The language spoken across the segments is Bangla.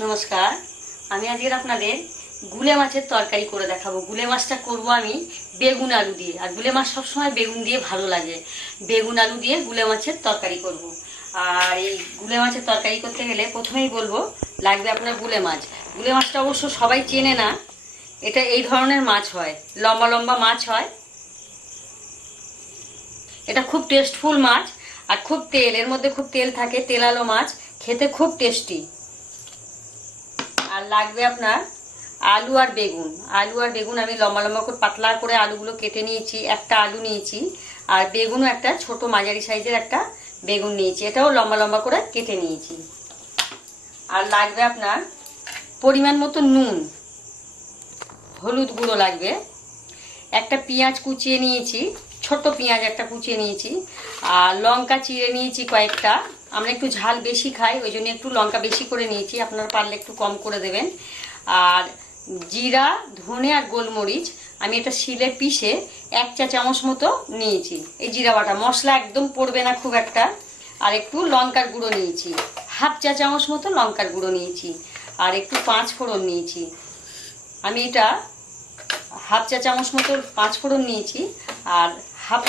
নমস্কার। আমি আজকে আপনাদের গুলে মাছের তরকারি করে দেখাবো। গুলে মাছটা করব আমি বেগুন আলু দিয়ে। আর গুলে মাছ সবসময় বেগুন দিয়ে ভালো লাগে। বেগুন আলু দিয়ে গুলে মাছের তরকারি করব। আর এই গুলে মাছের তরকারি করতে গেলে প্রথমেই বলব, লাগবে আপনার গুলে মাছ। গুলে মাছটা অবশ্য সবাই চেনে না। এটা এই ধরনের মাছ হয়। লম্বা লম্বা মাছ হয়। এটা খুব টেস্টফুল মাছ। আর খুব তেল, এর মধ্যে খুব তেল থাকে তেলালো মাছ। খেতে খুব টেস্টি লাগবে আপনার আলু আর বেগুন। আলু আর বেগুন আমি লম্বা লম্বা করে পাতলা করে আলুগুলো কেটে নিয়েছি, একটা আলু নিয়েছি, আর বেগুনও একটা ছোট মাঝারি সাইজের একটা বেগুন নিয়েছি, এটাও লম্বা লম্বা করে কেটে নিয়েছি। আর লাগবে আপনার পরিমাণ মতো নুন, হলুদ গুঁড়ো লাগবে, একটা পেঁয়াজ কুচিয়ে নিয়েছি ছোট পেঁয়াজ একটা কুচিয়ে নিয়েছি, আর লঙ্কা চিড়ে নিয়েছি কয়েকটা। আমরা একটু ঝাল বেশি খাই, ওই জন্য একটু লঙ্কা বেশি করে নিয়েছি, আপনারা পারলে একটু কম করে দেবেন। আর জিরা, ধনে আর গোলমরিচ, আমি এটা শিলে পিষে এক চা চামচ মতো নিয়েছি। এই জিরা বাটা, মশলা একদম পড়বে না খুব একটা। আর একটু লঙ্কার গুঁড়ো নিয়েছি। হাফ চা চামচ মতো লঙ্কার গুঁড়ো নিয়েছি। আর একটু পাঁচ ফোড়ন নিয়েছি। আমি এটা হাফ চা চামচ মতো পাঁচ ফোড়ন নিয়েছি। আর হাফ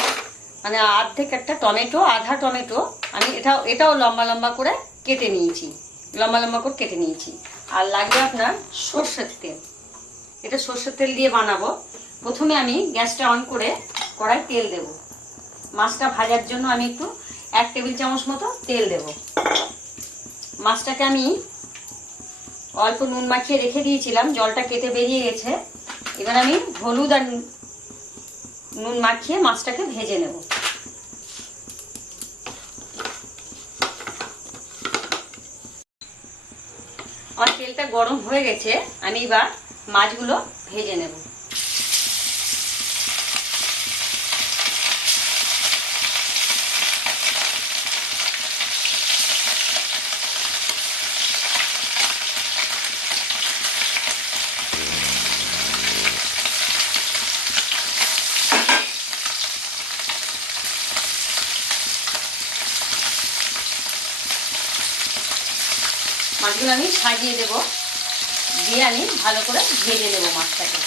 মানে অর্ধেক একটা টমেটো, আধা টমেটো, আমি এটাও এটাও লম্বা লম্বা করে কেটে নিয়েছি। লম্বা লম্বা করে কেটে নিয়েছি। আর লাগবে আপনার সর্ষের তেল। এটা সর্ষের তেল দিয়ে বানাবো। প্রথমে আমি গ্যাসটা অন করে কড়াই তেল দেব। মাছটা ভাজার জন্য আমি একটু এক টেবিল চামচ মতো তেল দেব। মাছটাকে আমি অল্প নুন মাখিয়ে রেখে দিয়েছিলাম। জলটা কেটে বেরিয়ে গেছে। এবার আমি হলুদ আর নুন মাখিয়ে মাছটাকে ভেজে নেব। আমার তেলটা গরম হয়ে গেছে, আমি এবার মাছগুলো ভেজে নেব। মাছগুলো আমি সাজিয়ে দেব। দিয়ে আমি ভালো করে ভেজে নেব মাছটাকে।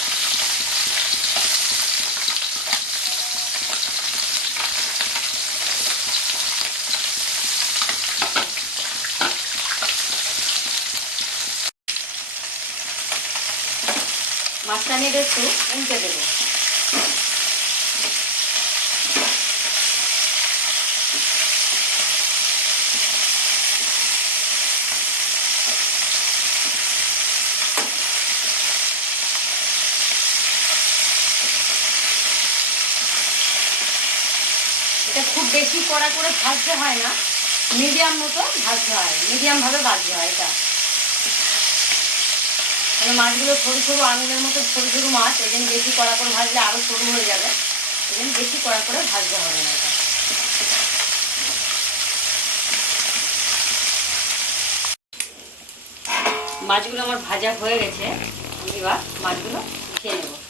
মাছটা নিয়ে একটু উল্টে দেবো এটা খুব বেশি কড়া করে ভাজতে হয় না। মিডিয়াম মতো ভাজতে হয়। মিডিয়াম ভাবে ভাজতে হয় এটা। মানে মাছগুলো সরু সরু আঙুলের মতো সরু সরু মাছ, এই বেশি কড়া করে ভাজলে আরও সরু হয়ে যাবে। এই জন্য বেশি কড়া করে ভাজতে হবে না এটা। মাছগুলো আমার ভাজা হয়ে গেছে। আমি এবার মাছগুলো উঠিয়ে নেব।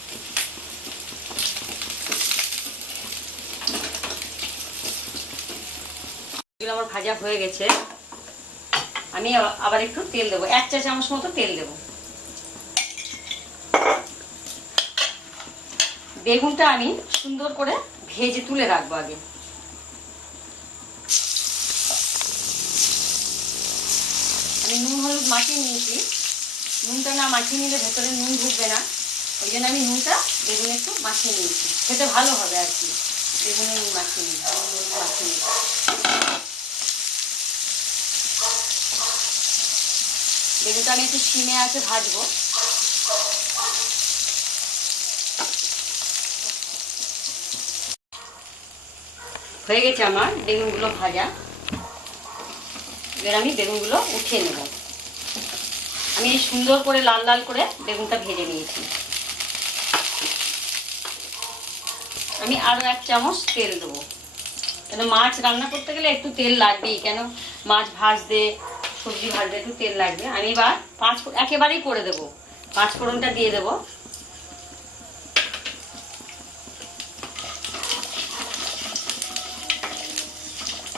এগুলো আমার ভাজা হয়ে গেছে। আমি আবার একটু তেল দেবো। এক চা চামচ মতো তেল দেবো। বেগুনটা আমি সুন্দর করে ভেজে তুলে রাখব আগে। আমি নুন, হলুদ মাখিয়ে নিয়েছি। নুনটা না মাখিয়ে নিলে ভেতরে নুন ঢুকবে না। ওই জন্য আমি নুনটা বেগুনে একটু মাখিয়ে নিয়েছি। খেতে ভালো হবে আর কি। বেগুনে নুন মাখিয়ে নিই নুন মাখিয়ে নিই বেগুনটা আমি একটু সিমে আছে ভাজবো। হয়ে গেছে আমার বেগুনগুলো ভাজা। এবার আমি বেগুনগুলো উঠিয়ে নেব। আমি সুন্দর করে লাল লাল করে বেগুনটা ভেজে নিয়েছি। আমি আরও এক চামচ তেল দেবো। কেন মাছ রান্না করতে গেলে একটু তেল লাগবেই। কেন মাছ ভাজতে সবজি ভাজতে একটু তেল লাগবে। আমি এবার পাঁচ একেবারেই করে দেবো। পাঁচ ফোড়নটা দিয়ে দেবো।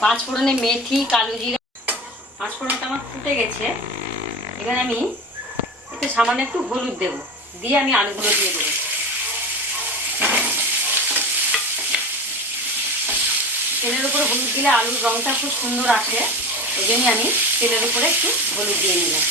পাঁচ ফোড়নে মেথি, কালো জিরা, পাঁচ ফোড়নটা আমার ফুটে গেছে। এখানে আমি একটু সামান্য একটু হলুদ দেবো। দিয়ে আমি আলুগুলো দিয়ে দেবো। তেলের উপরে হলুদ দিলে আলুর রঙটা খুব সুন্দর আসে। ওই জন্যই আমি তেলের উপরে একটু হলুদ দিয়ে নিলাম।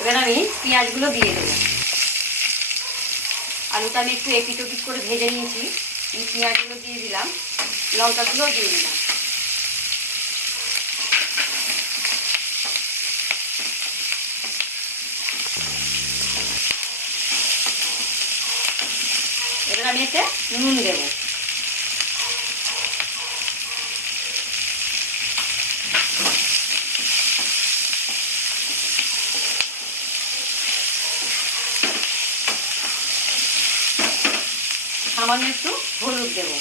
এবার আমি পেঁয়াজগুলো দিয়ে দেবো। আলুটা আমি একটু এপিট ওপিট করে ভেজে নিয়েছি। এই পেঁয়াজগুলো দিয়ে দিলাম লঙ্কাগুলো দিয়ে দিলাম। এবার নুন দেবো। সামান্য একটু হলুদ দেবো।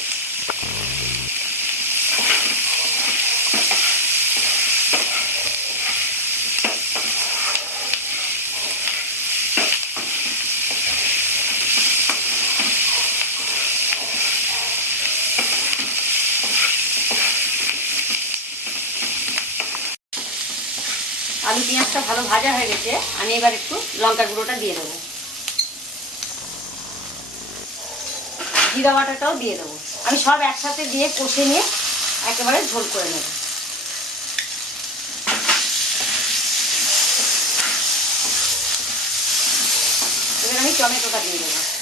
আলু পেঁয়াজটা ভালো ভাজা হয়ে গেছে, আমি এবার একটু লঙ্কা গুঁড়োটা দিয়ে দেবো। জিরা বাটাটাও দিয়ে দেবো। আমি সব একসাথে দিয়ে কষে নিয়ে একেবারে ঝোল করে নেব। আমি টমেটোটা দিয়ে দেবো।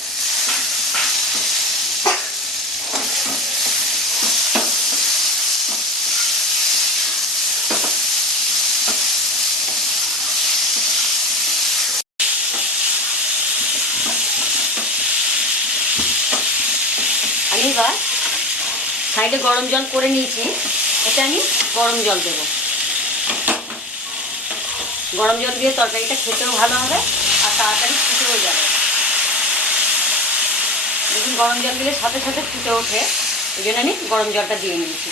এবার সাইডে গরম জল করে নিয়েছি। এটা আমি গরম জল দেব। গরম জল দিয়ে তরকারিটা খেতেও ভালো হবে আর তাড়াতাড়ি ফুটেও যাবে। দেখুন গরম জল দিলে সাথে সাথে ফুটে ওঠে। ওই জন্য আমি গরম জলটা দিয়ে নিয়েছি।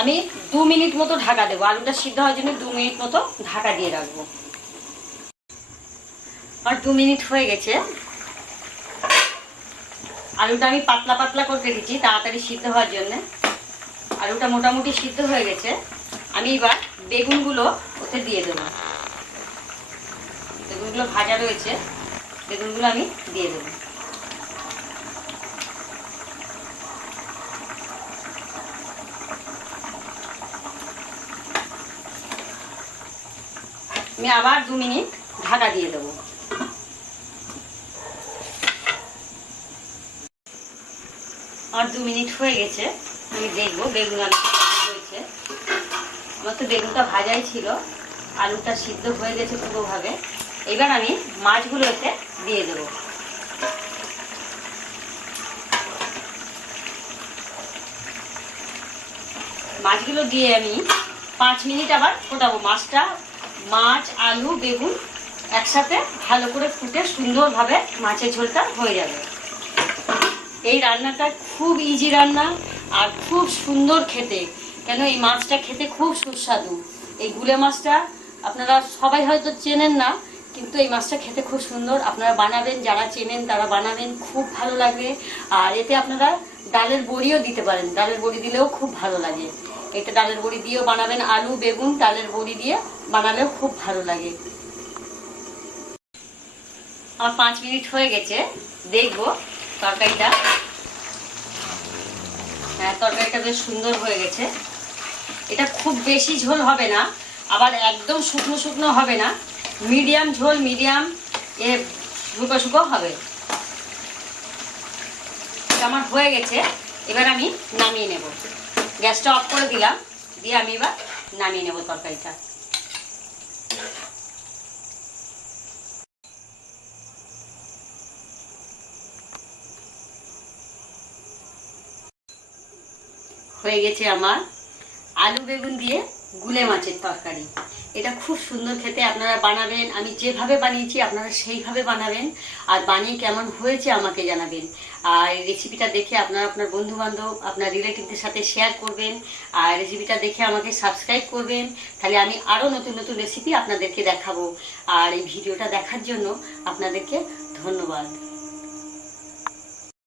আমি দু মিনিট মতো ঢাকা দেবো। আলুটা সিদ্ধ হওয়ার জন্য দু মিনিট মতো ঢাকা দিয়ে রাখব। আর দু মিনিট হয়ে গেছে। আলুটা আমি পাতলা পাতলা করে রেখেছি তাড়াতাড়ি সিদ্ধ হওয়ার জন্য। আলুটা মোটামুটি সিদ্ধ হয়ে গেছে। আমি এবার বেগুনগুলো ওতে দিয়ে দেবো। বেগুনগুলো ভাজা রয়েছে। বেগুনগুলো আমি দিয়ে দেবো। আমি আবার দু মিনিট ঢাকা দিয়ে দেবো। আর দু মিনিট হয়ে গেছে, আমি দেখব বেগুন আলু হয়েছে। আমার তো বেগুনটা ভাজাই ছিল, আলুটা সিদ্ধ হয়ে গেছে পুরোভাবে। এবার আমি মাছগুলো এতে দিয়ে দেবো। মাছগুলো দিয়ে আমি পাঁচ মিনিট আবার ফোটাবো, মাছটা মাছ, আলু, বেগুন একসাথে ভালো করে ফুটে সুন্দরভাবে মাছের ঝোলটা হয়ে যাবে। এই রান্নাটা খুব ইজি রান্না আর খুব সুন্দর খেতে। কেন এই মাছটা খেতে খুব সুস্বাদু। এই গুলে মাছটা আপনারা সবাই হয়তো চেনেন না, কিন্তু এই মাছটা খেতে খুব সুন্দর। আপনারা বানাবেন, যারা চেনেন তারা বানাবেন, খুব ভালো লাগবে আর এতে আপনারা ডালের বড়িও দিতে পারেন। ডালের বড়ি দিলেও খুব ভালো লাগে। এটা ডালের বড়ি দিয়েও বানাবেন আলু, বেগুন, ডালের বড়ি দিয়ে বানালেও খুব ভালো লাগে। আমার পাঁচ মিনিট হয়ে গেছে, দেখব তরকারিটা। হ্যাঁ তরকারিটা বেশ সুন্দর হয়ে গেছে। এটা খুব বেশি ঝোল হবে না, আবার একদম শুকনো শুকনো হবে না। মিডিয়াম ঝোল, মিডিয়াম এ শুকো শুকো হবে। আমার হয়ে গেছে, এবার আমি নামিয়ে নেব। গ্যাসটা অফ করে দিলাম। দিয়ে আমি এবার নামিয়ে নেব তরকারিটা। হয়ে গেছে আমার আলু বেগুন দিয়ে গুলে মাছের তরকারি। এটা খুব সুন্দর খেতে, আপনারা বানাবেন। আমি যেভাবে বানিয়েছি, আপনারা সেইভাবে বানাবেন। আর বানিয়ে কেমন হয়েছে আমাকে জানাবেন। আর এই রেসিপিটা দেখে আপনারা আপনার বন্ধু বান্ধব আপনার রিলেটিভদের সাথে শেয়ার করবেন। আর রেসিপিটা দেখে আমাকে সাবস্ক্রাইব করবেন। তাহলে আমি আরও নতুন নতুন রেসিপি আপনাদেরকে দেখাবো। আর এই ভিডিওটা দেখার জন্য আপনাদেরকে ধন্যবাদ।